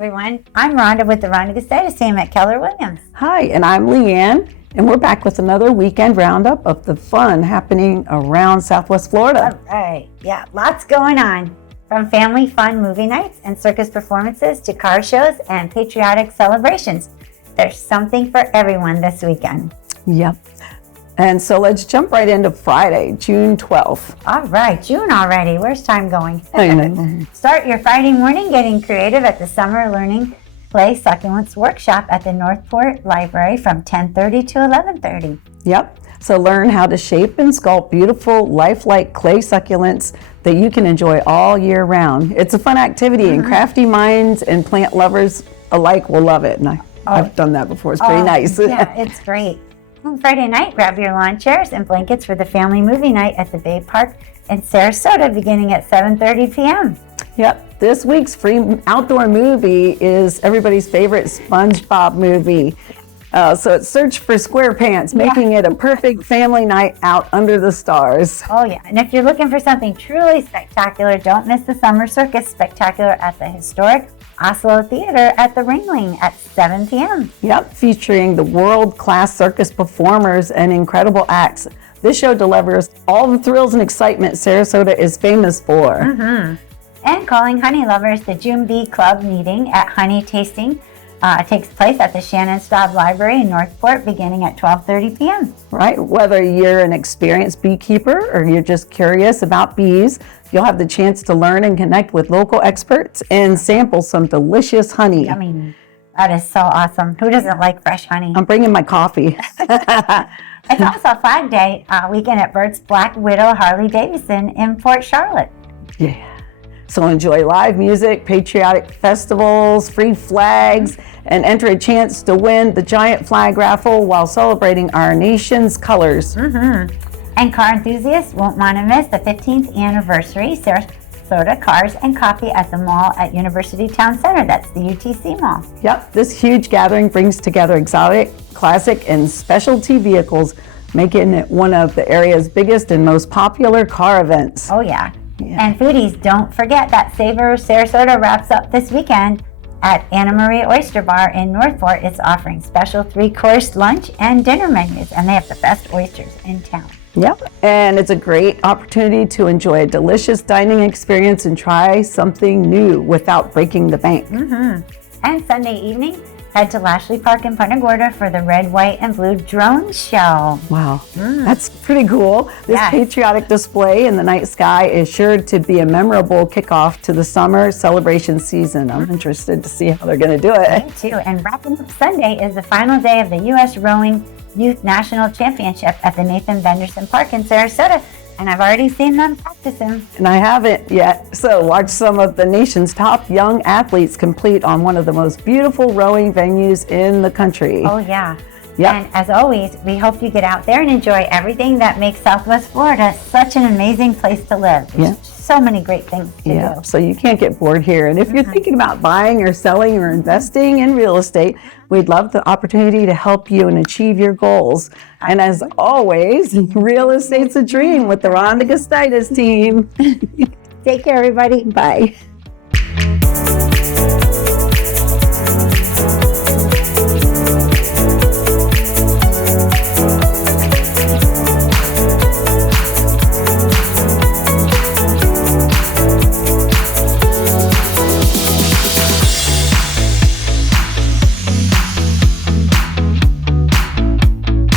everyone. I'm Rhonda with the Rhonda Gustitis team at Keller Williams. Hi, and I'm Leanne, and we're back with another weekend roundup of the fun happening around Southwest Florida. All right. Yeah, lots going on. From family fun movie nights and circus performances to car shows and patriotic celebrations. There's something for everyone this weekend. Yep. And so let's jump right into Friday, June 12th. All right, June already. Where's time going? I know. Start your Friday morning getting creative at the Summer Learning Clay Succulents workshop at the Northport Library from 10:30 to 11:30. Yep. So learn how to shape and sculpt beautiful, lifelike clay succulents that you can enjoy all year round. It's a fun activity, and crafty minds and plant lovers alike will love it. And I've done that before. It's pretty nice. Yeah, it's great. On Friday night, grab your lawn chairs and blankets for the family movie night at the Bay Park in Sarasota beginning at 7:30 p.m. Yep. This week's free outdoor movie is everybody's favorite SpongeBob Movie. So it's Search for SquarePants, making it a perfect family night out under the stars. Oh, yeah. And if you're looking for something truly spectacular, don't miss the Summer Circus Spectacular at the historic Oslo Theater at the Ringling at 7 p.m. Yep, featuring the world-class circus performers and incredible acts. This show delivers all the thrills and excitement Sarasota is famous for. And calling honey lovers, the June Bee Club meeting at Honey Tasting takes place at the Shannon Staub Library in Northport beginning at 12:30 p.m. Right, whether you're an experienced beekeeper or you're just curious about bees, you'll have the chance to learn and connect with local experts and sample some delicious honey. I mean, that is so awesome. Who doesn't like fresh honey? I'm bringing my coffee. It's also Flag Day weekend at Bert's Black Widow Harley-Davidson in Port Charlotte. Yeah. So enjoy live music, patriotic festivals, free flags, and enter a chance to win the giant flag raffle while celebrating our nation's colors. And car enthusiasts won't want to miss the 15th Anniversary Sarasota Cars and Coffee at the mall at University Town Center. That's the UTC Mall. Yep, this huge gathering brings together exotic, classic, and specialty vehicles, making it one of the area's biggest and most popular car events. Oh, yeah. And foodies, don't forget that Savor Sarasota wraps up this weekend at Anna Marie Oyster Bar in Northport. It's offering special 3-course lunch and dinner menus, and they have the best oysters in town. Yep, and it's a great opportunity to enjoy a delicious dining experience and try something new without breaking the bank. And Sunday evening, head to Lashley Park in Punta Gorda for the red, white, and blue drone show. Wow, that's pretty cool. This patriotic display in the night sky is sure to be a memorable kickoff to the summer celebration season. I'm interested to see how they're going to do it. Me too. And wrapping up Sunday is the final day of the U.S. Rowing Youth National Championship at the Nathan Benderson Park in Sarasota. And I've already seen them practicing. And I haven't yet. So watch some of the nation's top young athletes compete on one of the most beautiful rowing venues in the country. Oh, yeah. Yep. And as always, we hope you get out there and enjoy everything that makes Southwest Florida such an amazing place to live. There's so many great things to do. So you can't get bored here. And if you're thinking about buying or selling or investing in real estate, we'd love the opportunity to help you and achieve your goals. And as always, real estate's a dream with the Rhonda Gustitis team. Take care, everybody. Bye.